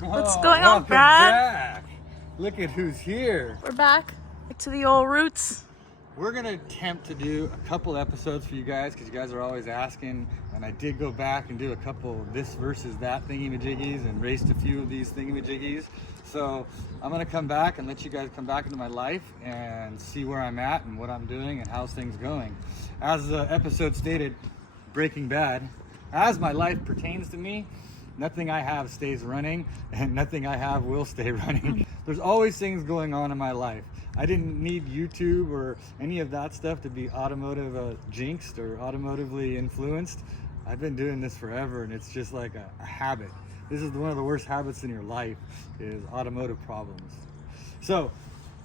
What's going on, welcome Brad? Back. Look at who's here. We're back to the old roots. We're gonna attempt to do a couple episodes for you guys because you guys are always asking, and I did go back and do a couple this versus that thingy-majiggies and raced a few of these thingy-majiggies. So I'm gonna come back and let you guys come back into my life and see where I'm at and what I'm doing and how's things going. As the episode stated, Breaking Bad, as my life pertains to me, nothing I have stays running and nothing I have will stay running. There's always things going on in my life. I didn't need YouTube or any of that stuff to be automotive jinxed or automotively influenced. I've been doing this forever and it's just like a habit. This is one of the worst habits in your life is automotive problems. So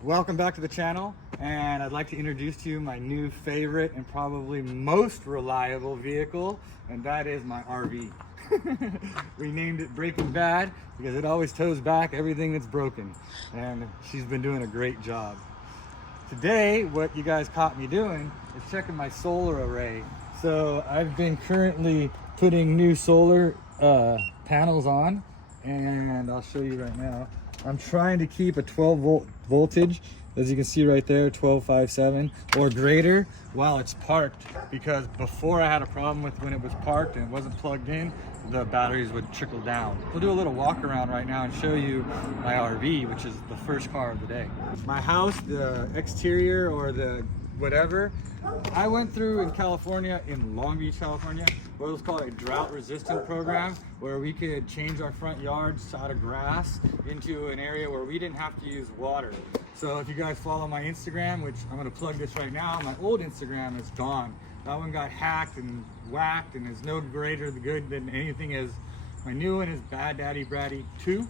welcome back to the channel, and I'd like to introduce to you my new favorite and probably most reliable vehicle, and that is my RV. We named it Breaking Bad because it always tows back everything that's broken, and she's been doing a great job. Today, what you guys caught me doing is checking my solar array. So I've been currently putting new solar panels on, and I'll show you right now. I'm trying to keep a 12 volt voltage, as you can see right there, 12.57 or greater while it's parked, because before I had a problem with when it was parked and it wasn't plugged in, the batteries would trickle down. We'll do a little walk around right now and show you my RV, which is the first car of the day. My house, the exterior or the whatever, I went through in California, in Long Beach, California, what was called a drought resistant program, where we could change our front yards out of grass into an area where we didn't have to use water. So if you guys follow my Instagram, which I'm gonna plug this right now, my old Instagram is gone. That one got hacked and whacked and is no greater good than anything is. My new one is Bad Daddy Braddy 2.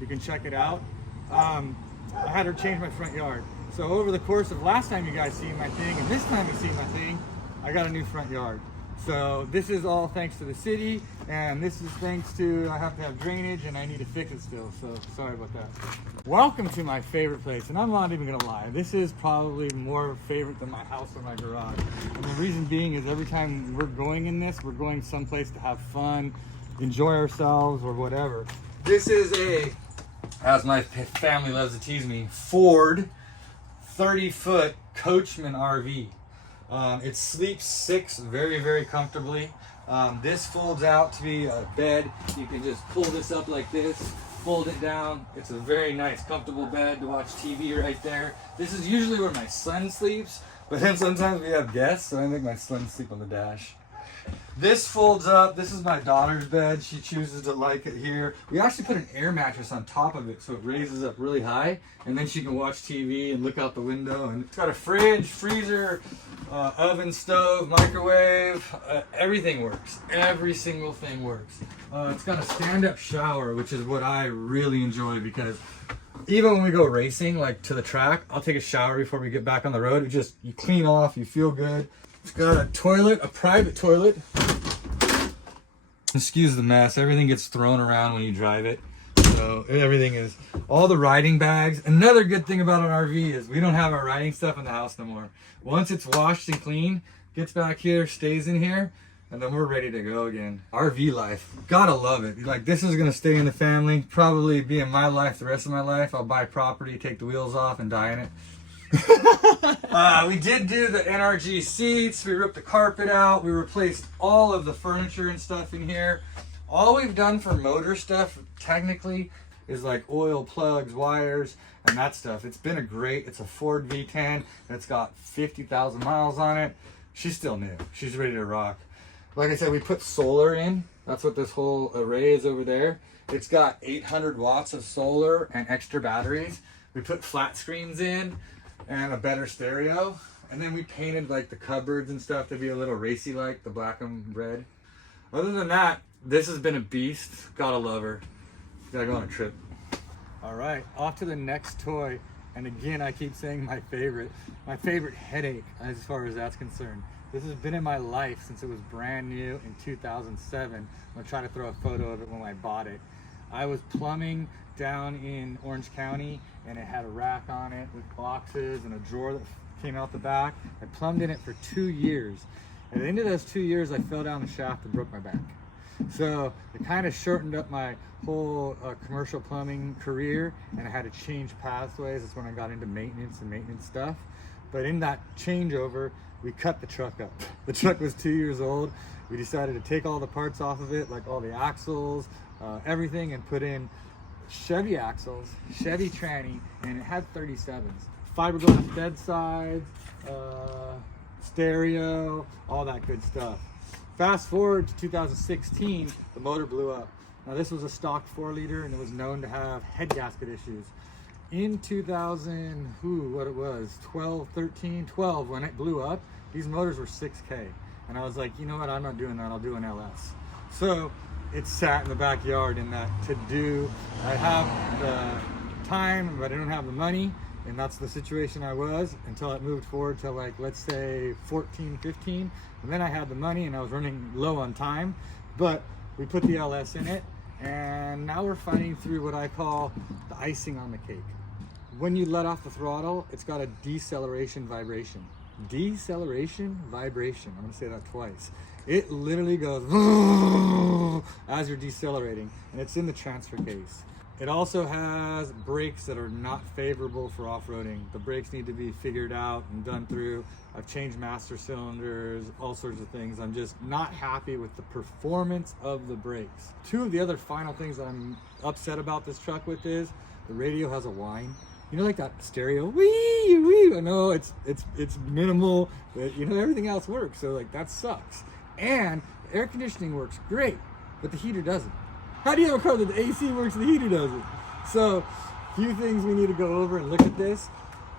You can check it out. I had her change my front yard. So over the course of last time you guys seen my thing and this time you see my thing, I got a new front yard. So this is all thanks to the city, and this is thanks to I have to have drainage and I need to fix it still, so sorry about that. Welcome to my favorite place, and I'm not even gonna lie, this is probably more favorite than my house or my garage. And the reason being is every time we're going in this, we're going someplace to have fun, enjoy ourselves or whatever. This is a, as my family loves to tease me, Ford 30-foot Coachman RV. It sleeps 6 very, very comfortably. This folds out to be a bed. You can just pull this up like this, fold it down. It's a very nice, comfortable bed to watch TV right there. This is usually where my son sleeps, but then sometimes we have guests, so I make my son sleep on the dash. This folds up. This is my daughter's bed. She chooses to like it here. We actually put an air mattress on top of it so it raises up really high, and then she can watch TV and look out the window. And it's got a fridge, freezer, oven, stove, microwave. Everything works. Every single thing works. It's got a stand-up shower, which is what I really enjoy, because even when we go racing, like to the track, I'll take a shower before we get back on the road. You clean off, you feel good. It's got a toilet, a private toilet. Excuse the mess. Everything gets thrown around when you drive it. So everything is, all the riding bags. Another good thing about an RV is we don't have our riding stuff in the house no more. Once it's washed and clean, gets back here, stays in here, and then we're ready to go again. RV life, gotta love it. Like, this is gonna stay in the family, probably be in my life the rest of my life. I'll buy property, take the wheels off, and die in it. We did do the NRG seats. We ripped the carpet out. We replaced all of the furniture and stuff in here. All we've done for motor stuff technically is like oil plugs, wires, and that stuff. It's been it's a Ford V10. It's got 50,000 miles on it. She's still new. She's ready to rock. Like I said, we put solar in. That's what this whole array is over there. It's got 800 watts of solar and extra batteries. We put flat screens in and a better stereo, and then we painted like the cupboards and stuff to be a little racy, like the black and red. Other than that, this has been a beast. Gotta love her. Gotta go on a trip. All right, off to the next toy. And again, I keep saying my favorite headache as far as that's concerned. This has been in my life since it was brand new in 2007. I'm gonna try to throw a photo of it when I bought it. I was plumbing down in Orange County, and it had a rack on it with boxes and a drawer that came out the back. I plumbed in it for 2 years. At the end of those 2 years, I fell down the shaft and broke my back. So it kind of shortened up my whole commercial plumbing career, and I had to change pathways. That's when I got into maintenance and maintenance stuff. But in that changeover, we cut the truck up. The truck was 2 years old. We decided to take all the parts off of it, like all the axles, everything, and put in Chevy axles, Chevy tranny, and it had 37s. Fiberglass bedsides, stereo, all that good stuff. Fast forward to 2016, the motor blew up. Now this was a stock 4-liter, and it was known to have head gasket issues. In 12, when it blew up, these motors were 6K. And I was like, you know what, I'm not doing that, I'll do an LS. So it sat in the backyard in that I have the time, but I don't have the money. And that's the situation I was until it moved forward to, like, let's say 14, 15. And then I had the money and I was running low on time, but we put the LS in it. And now we're fighting through what I call the icing on the cake. When you let off the throttle, it's got a deceleration vibration. Deceleration vibration. I'm gonna say that twice. It literally goes as you're decelerating, and it's in the transfer case. It also has brakes that are not favorable for off-roading. The brakes need to be figured out and done through. I've changed master cylinders, all sorts of things. I'm just not happy with the performance of the brakes. Two of the other final things that I'm upset about this truck with is the radio has a whine. You know, like that stereo, wee, wee. I know it's minimal, but you know, everything else works. So like that sucks. And the air conditioning works great, but the heater doesn't. How do you have a car that the AC works and the heater doesn't? So, few things we need to go over and look at this.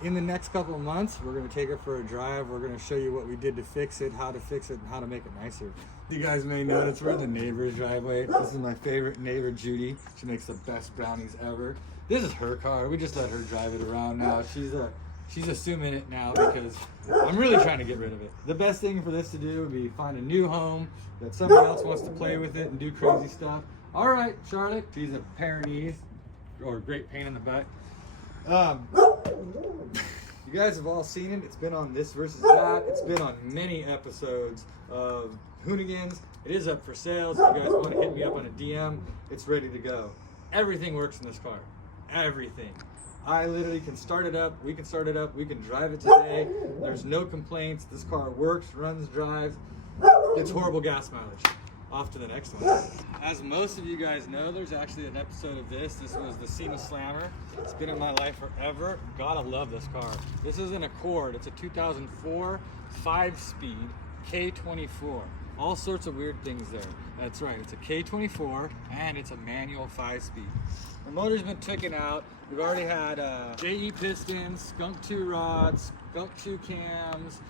In the next couple of months, we're gonna take it for a drive. We're gonna show you what we did to fix it, how to fix it, and how to make it nicer. You guys may notice we're in the neighbor's driveway. This is my favorite neighbor, Judy. She makes the best brownies ever. This is her car. We just let her drive it around now. She's assuming it now because I'm really trying to get rid of it. The best thing for this to do would be find a new home that somebody else wants to play with it and do crazy stuff. All right, Charlotte, she's a Pyrenees, or great pain in the butt. You guys have all seen it. It's been on This Versus That. It's been on many episodes of Hoonigans. It is up for sale, so if you guys want to hit me up on a DM, it's ready to go. Everything works in this car. Everything. I literally can start it up, we can start it up, we can drive it today. There's no complaints. This car works, runs, drives. It's horrible gas mileage. Off to the next one. As most of you guys know, there's actually an episode of this. This was the SEMA Slammer. It's been in my life forever. Gotta love this car. This is an Accord. It's a 2004 5-speed K24. All sorts of weird things there. That's right, it's a K24 and it's a manual 5-speed. The motor's been taken out. We've already had JE pistons, skunk 2 rods, skunk 2 cams,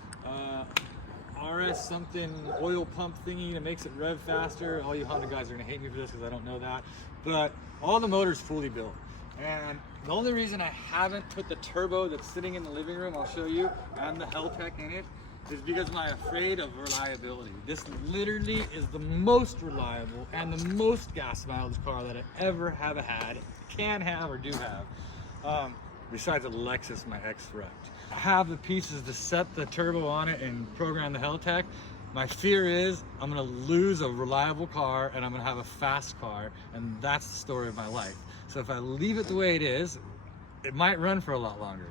RS something oil pump thingy that makes it rev faster. All you Honda guys are gonna hate me for this because I don't know that. But all the motor's fully built. And the only reason I haven't put the turbo that's sitting in the living room, I'll show you, and the Helltech in it, is because I'm afraid of reliability. This literally is the most reliable and the most gas mileage car that I ever have had, can have, or do have. Besides a Lexus, my ex wrecked. I have the pieces to set the turbo on it and program the Helltech. My fear is I'm gonna lose a reliable car and I'm gonna have a fast car, and that's the story of my life. So if I leave it the way it is, it might run for a lot longer.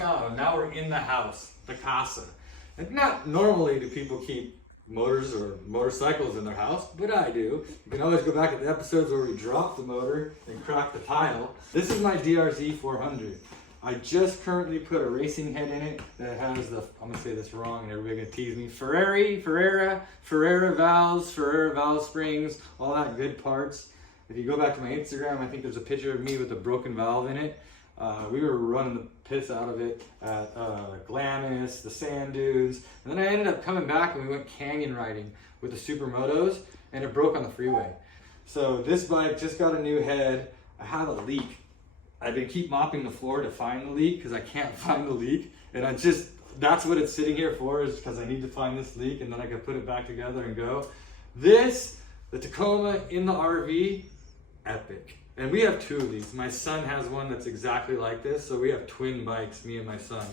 Oh, now we're in the house, the casa. And not normally do people keep motors or motorcycles in their house, but I do. You can always go back at the episodes where we drop the motor and crack the tile. This is my DRZ 400. I just currently put a racing head in it that has the, I'm gonna say this wrong and everybody gonna tease me, Ferrera valves, Ferrera valve springs, all that good parts. If you go back to my Instagram, I think there's a picture of me with a broken valve in it. We were running the piss out of it at Glamis, the Sand Dunes, and then I ended up coming back and we went canyon riding with the Supermotos, and it broke on the freeway. So this bike just got a new head. I have a leak. I've been keep mopping the floor to find the leak because I can't find the leak, and that's what it's sitting here for, is because I need to find this leak and then I can put it back together and go. The Tacoma in the RV, epic. And we have two of these. My son has one that's exactly like this, so we have twin bikes, me and my son.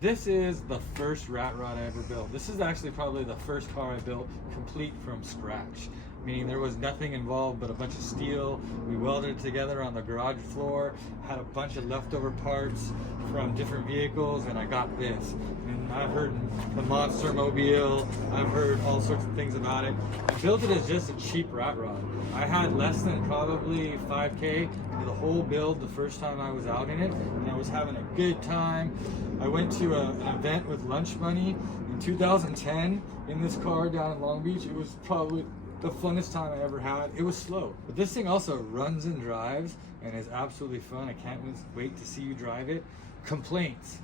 This is the first rat rod I ever built. This is actually probably the first car I built complete from scratch. Meaning there was nothing involved but a bunch of steel. We welded it together on the garage floor, had a bunch of leftover parts from different vehicles, and I got this. And I've heard the Monster Mobile, I've heard all sorts of things about it. I built it as just a cheap rat rod. I had less than probably 5K for the whole build the first time I was out in it, and I was having a good time. I went to an event with lunch money in 2010 in this car down in Long Beach. It was probably the funnest time I ever had. It was slow, but this thing also runs and drives and is absolutely fun. I can't wait to see you drive it. Complaints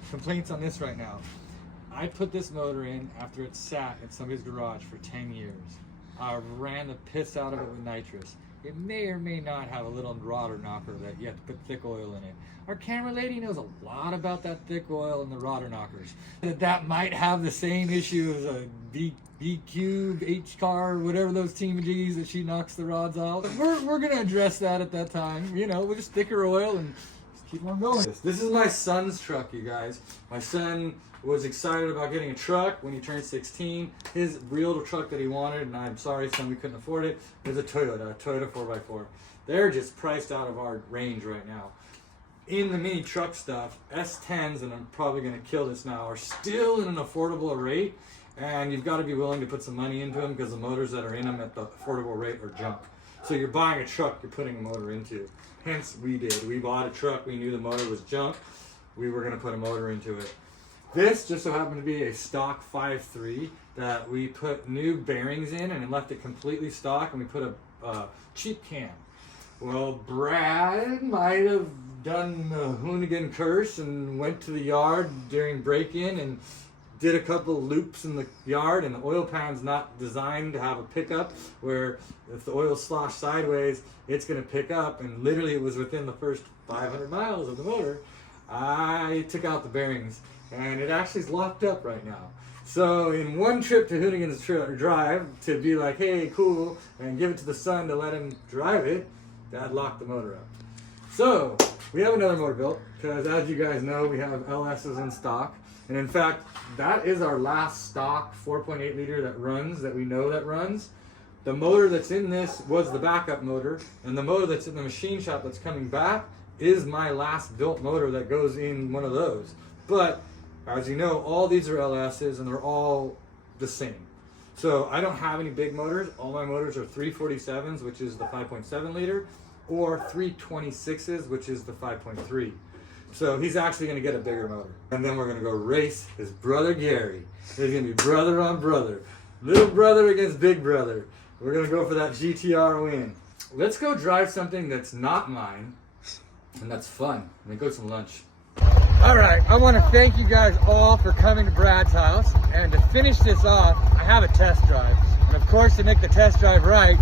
on this right now. I put this motor in after it sat at somebody's garage for 10 years. I ran the piss out of it with nitrous. It may or may not have a little rotor knocker that you have to put thick oil in it. Our camera lady knows a lot about that thick oil and the rotor knockers. That might have the same issue as a B Cube, H car, whatever those team-Gs that she knocks the rods out. We're gonna address that at that time. You know, we'll just thicker oil and just keep on going. This is my son's truck, you guys. My son was excited about getting a truck when he turned 16. His real truck that he wanted, and I'm sorry, son, we couldn't afford it, was a Toyota 4x4. They're just priced out of our range right now. In the mini truck stuff, S10s, and I'm probably gonna kill this now, are still in an affordable rate, and you've got to be willing to put some money into them because the motors that are in them at the affordable rate are junk. So you're buying a truck you're putting a motor into. Hence we did. We bought a truck, we knew the motor was junk, we were gonna put a motor into it. This just so happened to be a stock 5.3 that we put new bearings in and left it completely stock, and we put a cheap cam. Well, Brad might have done the hoonigan curse and went to the yard during break-in and did a couple loops in the yard, and the oil pan's not designed to have a pickup where if the oil sloshed sideways, it's going to pick up, and literally it was within the first 500 miles of the motor. I took out the bearings, and it actually is locked up right now. So in one trip to Hoonigan's drive to be like, hey, cool, and give it to the son to let him drive it, Dad locked the motor up. So we have another motor built because, as you guys know, we have LSs in stock. And in fact, that is our last stock 4.8 liter that runs, that we know that runs. The motor that's in this was the backup motor, and the motor that's in the machine shop that's coming back is my last built motor that goes in one of those. But as you know, all these are LSs and they're all the same. So I don't have any big motors. All my motors are 347s, which is the 5.7 liter, or 326s, which is the 5.3. So he's actually going to get a bigger motor. And then we're going to go race his brother Gary. There's going to be brother on brother. Little brother against big brother. We're going to go for that GTR win. Let's go drive something that's not mine and that's fun. And then go to some lunch. All right, I want to thank you guys all for coming to Brad's house. And to finish this off, I have a test drive. And of course, to make the test drive right,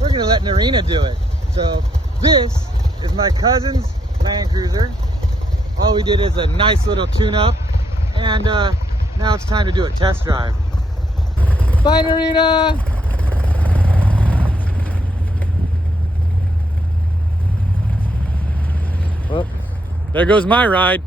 we're going to let Narina do it. So this is my cousin's Land Cruiser. All we did is a nice little tune-up, and now it's time to do a test drive. Bye, Narina! Well, there goes my ride.